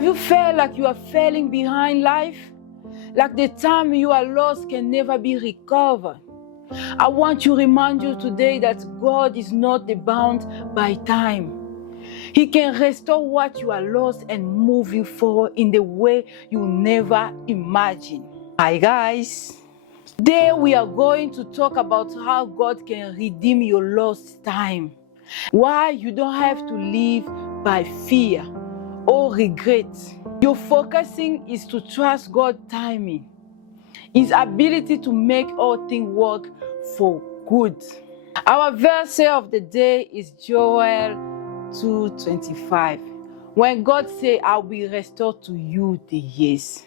Have you felt like you are falling behind life? Like the time you are lost can never be recovered? I want to remind you today that God is not bound by time. He can restore what you are lost and move you forward in the way you never imagined. Hi guys. Today we are going to talk about how God can redeem your lost time. Why you don't have to live by fear or regret. Your focusing is to trust God's timing, His ability to make all things work for good. Our verse of the day is Joel 2:25. When God says, I will restore to you the years,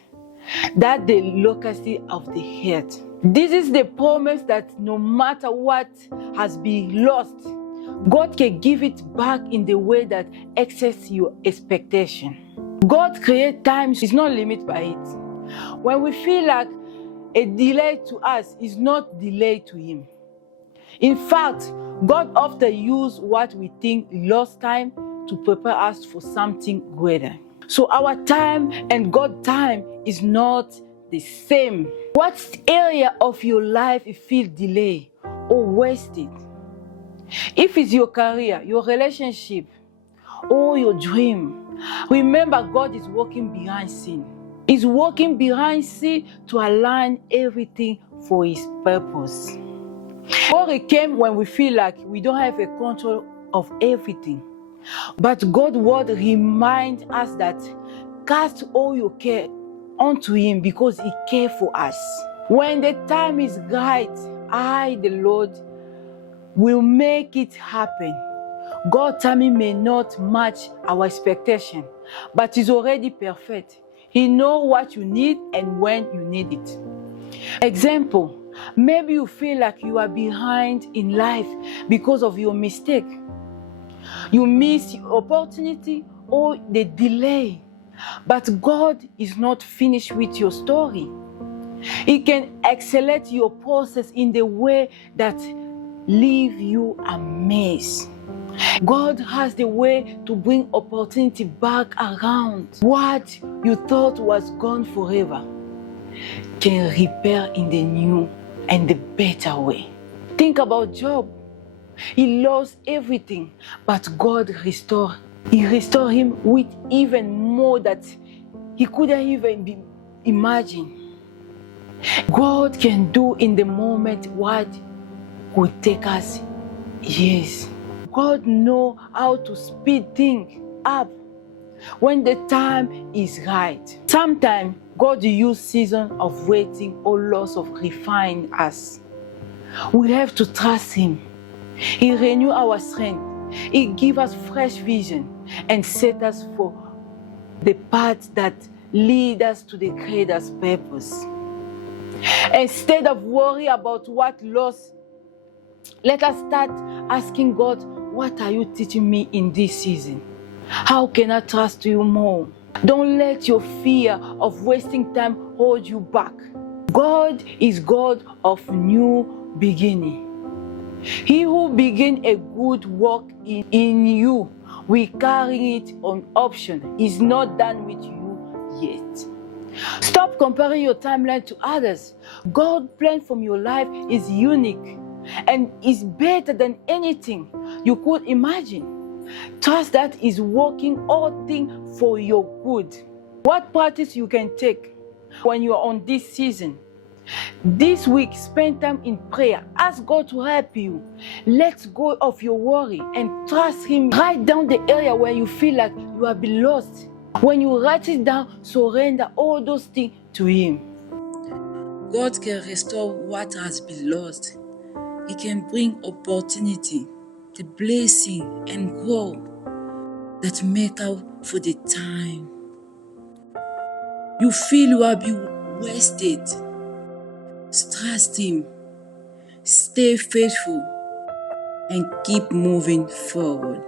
that the locust of the earth. This is the promise that no matter what has been lost, God can give it back in the way that exceeds your expectation. God creates time is not limited by it. When we feel like a delay to us is not delay to Him. In fact, God often uses what we think lost time to prepare us for something greater. So our time and God's time is not the same. What area of your life you feel delayed or wasted? If it's your career, your relationship, or your dream, remember God is working behind scene. He's working behind scene to align everything for His purpose. Worry came when we feel like we don't have a control of everything. But God's word reminds us that cast all your care onto Him because He cares for us. When the time is right, I, the Lord, will make it happen. God's timing may not match our expectation, but is already perfect. He knows what you need and when you need it. Example, maybe you feel like you are behind in life because of your mistake. You miss your opportunity or the delay. But God is not finished with your story. He can accelerate your process in the way that leave you amazed. God has the way to bring opportunity back around. What you thought was gone forever can repair in the new and the better way. Think about Job. He lost everything, but God restored. He restored him with even more that he couldn't even imagine. God can do in the moment what would take us years. God knows how to speed things up when the time is right. Sometimes God uses seasons of waiting or loss of refine us. We have to trust Him. He renews our strength. He gives us fresh vision and set us for the path that lead us to the Creator's purpose. Instead of worry about what lost, let us start asking God, what are you teaching me in this season? How can I trust you more? Don't let your fear of wasting time hold you back. God is God of new beginning. He who begins a good work in you will carry it on option. Is not done with you yet. Stop comparing your timeline to others. God's plan from your life is unique and is better than anything you could imagine. Trust that He's working all things for your good. What practice you can take when you are on this season? This week, spend time in prayer. Ask God to help you. Let go of your worry and trust Him. Write down the area where you feel like you have been lost. When you write it down, surrender all those things to Him. God can restore what has been lost. He can bring opportunity, the blessing, and growth that make up for the time you feel you have been wasted. Trust Him, stay faithful, and keep moving forward.